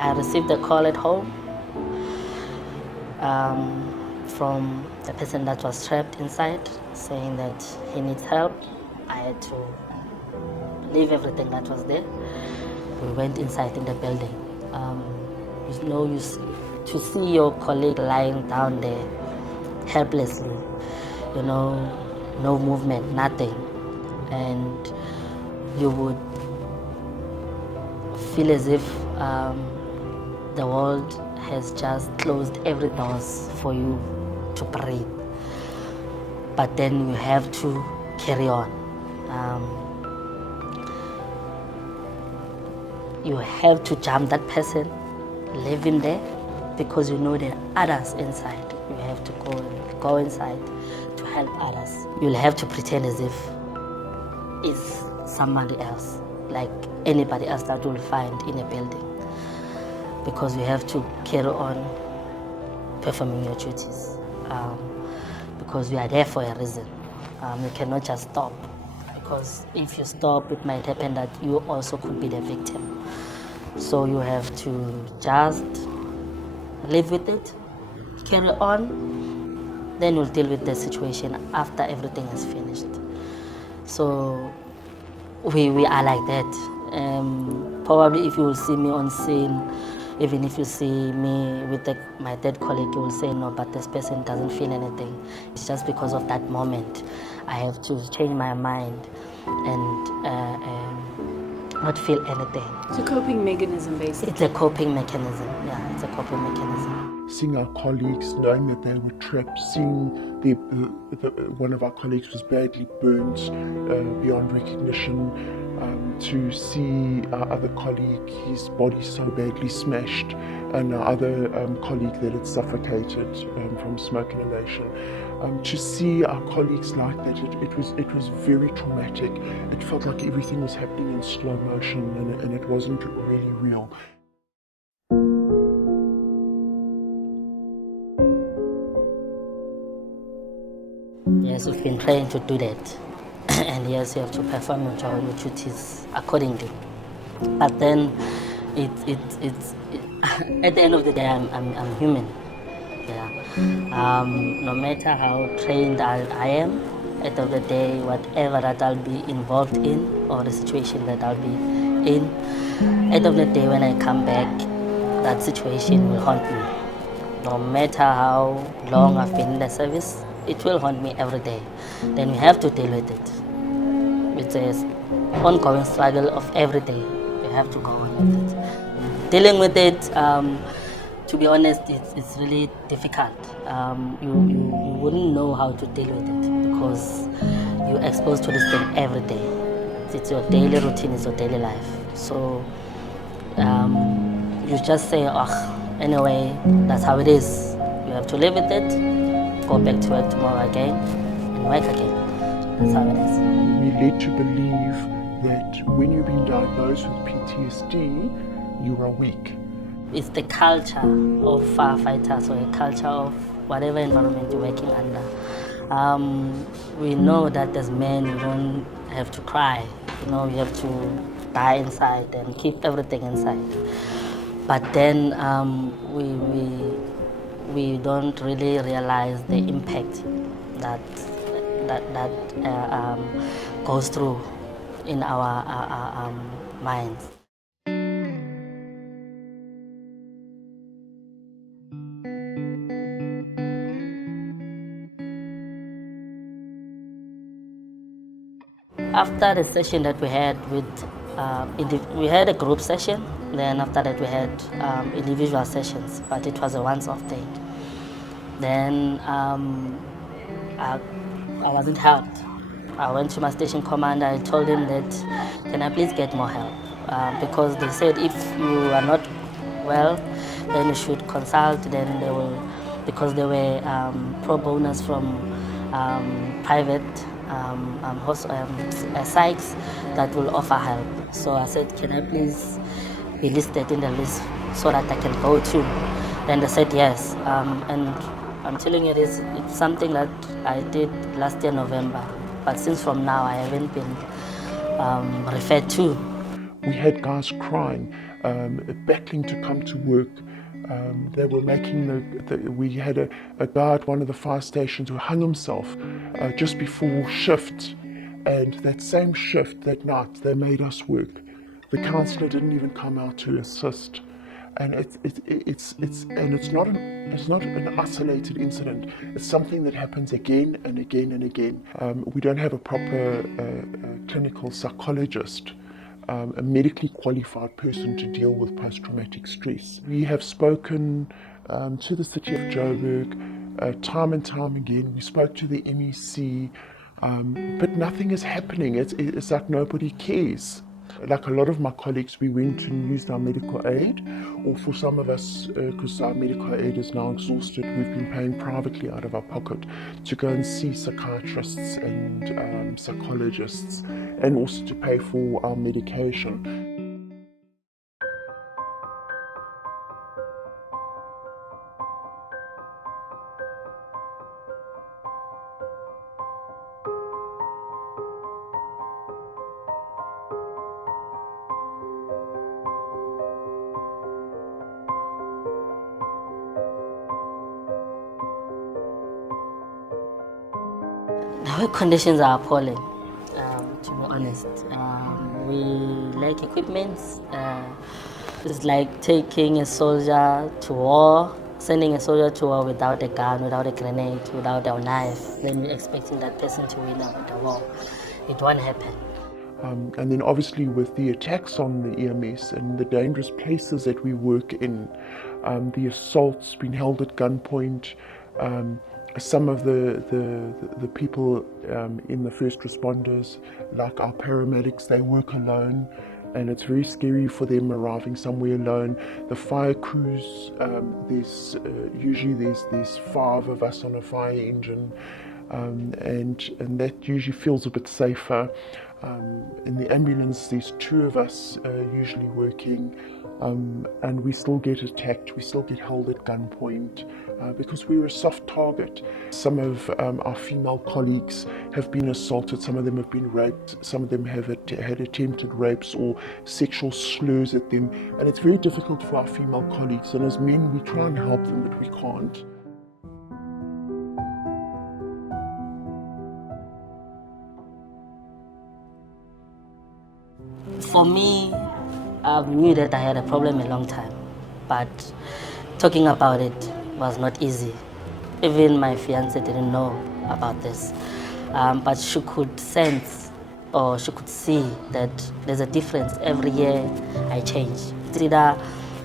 I received a call at home from the person that was trapped inside, saying that he needs help. I had to leave everything that was there. We went inside in the building. To see your colleague lying down there helplessly, no movement, nothing, and you would feel as if the world has just closed every doors for you to breathe. But then you have to carry on. You have to jump that person, leave him there, because you know there are others inside. You have to go inside to help others. You'll have to pretend as if it's somebody else, like anybody else that you'll find in a building, because you have to carry on performing your duties, because you are there for a reason. You cannot just stop, because if you stop, it might happen that you also could be the victim. So you have to just live with it, carry on, then you'll deal with the situation after everything is finished. So we are like that. Probably if you will see me on scene, even if you see me with my dead colleague, you will say, no, but this person doesn't feel anything. It's just because of that moment. I have to change my mind and not feel anything. It's a coping mechanism, basically. It's a coping mechanism, yeah, it's a coping mechanism. Seeing our colleagues, knowing that they were trapped, seeing one of our colleagues was badly burnt beyond recognition, to see our other colleague, his body so badly smashed, and our other colleague that had suffocated from smoke inhalation. To see our colleagues like that, it was very traumatic. It felt like everything was happening in slow motion, and it wasn't really real. Yes, we've been trying to do that. And yes, you have to perform your duties accordingly. But then, it's at the end of the day, I'm human. Yeah. No matter how trained I am, at the end of the day, whatever that I'll be involved in, or the situation that I'll be in, at the end of the day, when I come back, that situation will haunt me. No matter how long I've been in the service, it will haunt me every day. Then we have to deal with it. It's an ongoing struggle of every day. You have to go on with it. Dealing with it, to be honest, it's really difficult. You wouldn't know how to deal with it, because you're exposed to this thing every day. It's your daily routine, it's your daily life. So you just say, anyway, that's how it is. You have to live with it, go back to work tomorrow again, and work again. That's how it is. We're led to believe that when you've been diagnosed with PTSD, you are weak. It's the culture of firefighters, or a culture of whatever environment you're working under. We know that as men, you don't have to cry. You have to die inside and keep everything inside. But then we don't really realize the impact that goes through in our minds. After the session that we had we had a group session. Then after that we had individual sessions, but it was a once-off thing. Then I wasn't helped. I went to my station commander. I told him that, can I please get more help? Because they said if you are not well, then you should consult. Then they will, because there were pro bonus from private psychs that will offer help. So I said, can I please be listed in the list so that I can go too? Then they said yes. And I'm telling you, it's something that I did last year November. But since from now, I haven't been referred to. We had guys crying battling to come to work. They were making we had a guard, one of the fire stations, who hung himself just before shift, and that same shift that night they made us work. The counsellor didn't even come out to assist, and it's not an isolated incident. It's something that happens again and again and again. We don't have a proper clinical psychologist, a medically qualified person to deal with post-traumatic stress. We have spoken to the city of Joburg time and time again. We spoke to the MEC, but nothing is happening. It's like nobody cares. Like a lot of my colleagues, we went and used our medical aid, or for some of us, because our medical aid is now exhausted, we've been paying privately out of our pocket to go and see psychiatrists and psychologists, and also to pay for our medication. The work conditions are appalling, to be honest. We lack equipment. It's like taking a soldier to war, sending a soldier to war without a gun, without a grenade, without a knife. Then you're expecting that person to win the war. It won't happen. And then obviously with the attacks on the EMS and the dangerous places that we work in, the assaults, being held at gunpoint, some of the people in the first responders, like our paramedics, they work alone, and it's very scary for them arriving somewhere alone. The fire crews, there's usually 5 of us on a fire engine, and that usually feels a bit safer. In the ambulance, there's 2 of us usually working, and we still get attacked, we still get held at gunpoint because we're a soft target. Some of our female colleagues have been assaulted, some of them have been raped, some of them have had attempted rapes or sexual slurs at them, and it's very difficult for our female colleagues, and as men we try and help them, but we can't. For me, I knew that I had a problem a long time, but talking about it was not easy. Even my fiancée didn't know about this, but she could sense, or she could see that there's a difference. Every year I change. It's either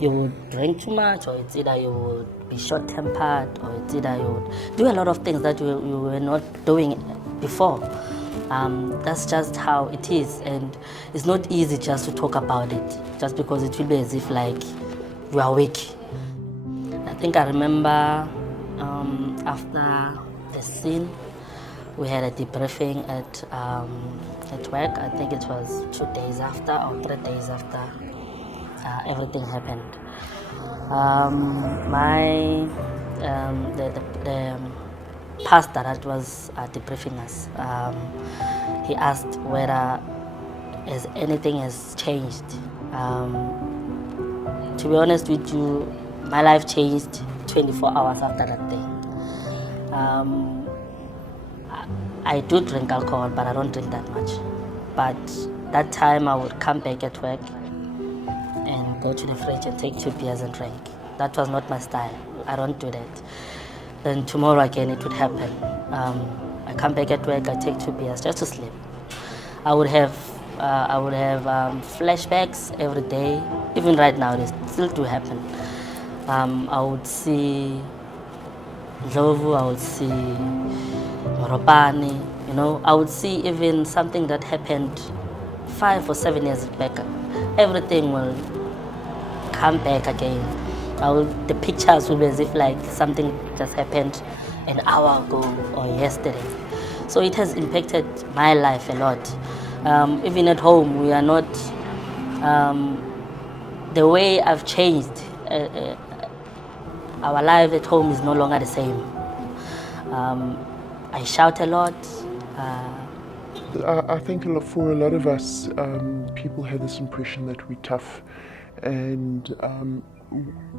you would drink too much, or it's either you would be short-tempered, or it's either you would do a lot of things that you were not doing before. That's just how it is, and it's not easy just to talk about it, just because it will be as if like you are weak. I think I remember after the scene, we had a debriefing at work. I think it was 2 days after or 3 days after everything happened. The pastor that was debriefing us, he asked whether anything has changed. To be honest with you, my life changed 24 hours after that day. I do drink alcohol, but I don't drink that much. But that time I would come back at work and go to the fridge and take 2 beers and drink. That was not my style. I don't do that. Then tomorrow again it would happen. I come back at work, I take 2 beers just to sleep. I would have flashbacks every day. Even right now, they still do happen. I would see Ndlovu, I would see Moropani, I would see even something that happened 5 or 7 years back. Everything will come back again. The pictures will be as if like something just happened an hour ago or yesterday. So it has impacted my life a lot. Even at home, we are not, the way I've changed, our life at home is no longer the same. I shout a lot. I think for a lot of us, people have this impression that we're tough and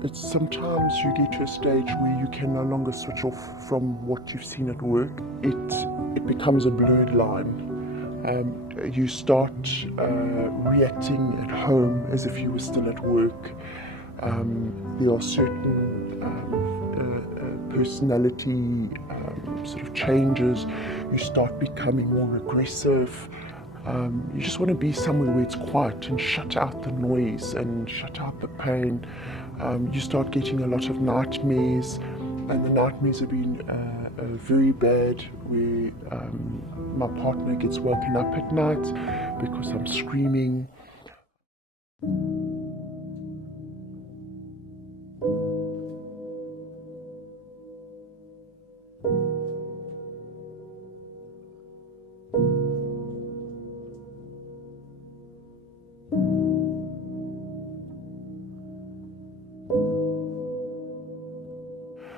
it's sometimes you get to a stage where you can no longer switch off from what you've seen at work. It becomes a blurred line. You start reacting at home as if you were still at work. There are certain personality sort of changes. You start becoming more aggressive. You just want to be somewhere where it's quiet and shut out the noise and shut out the pain. You start getting a lot of nightmares, and the nightmares have been very bad, where my partner gets woken up at night because I'm screaming.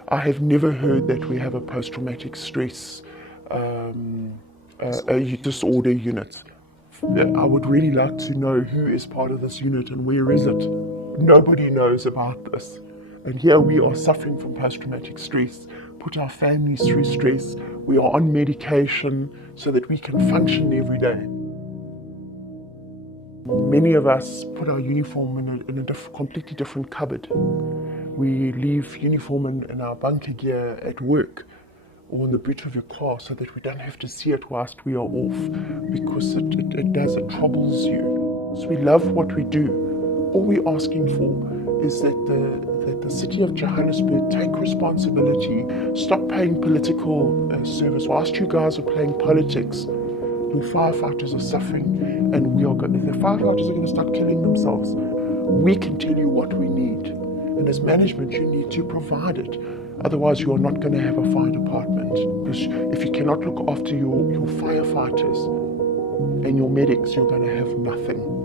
I have never heard that we have a post-traumatic stress disorder unit. I would really like to know who is part of this unit and where is it. Nobody knows about this. And here we are suffering from post-traumatic stress, put our families through stress. We are on medication so that we can function every day. Many of us put our uniform in a completely different cupboard. We leave uniform in our bunker gear at work or in the boot of your car so that we don't have to see it whilst we are off, because it troubles you. So we love what we do. All we're asking for is that the city of Johannesburg take responsibility, stop paying political service. Whilst you guys are playing politics, your firefighters are suffering, and the firefighters are going to start killing themselves. We can tell you what we need. And as management, you need to provide it. Otherwise, you are not going to have a fire department. Because if you cannot look after your firefighters and your medics, you're going to have nothing.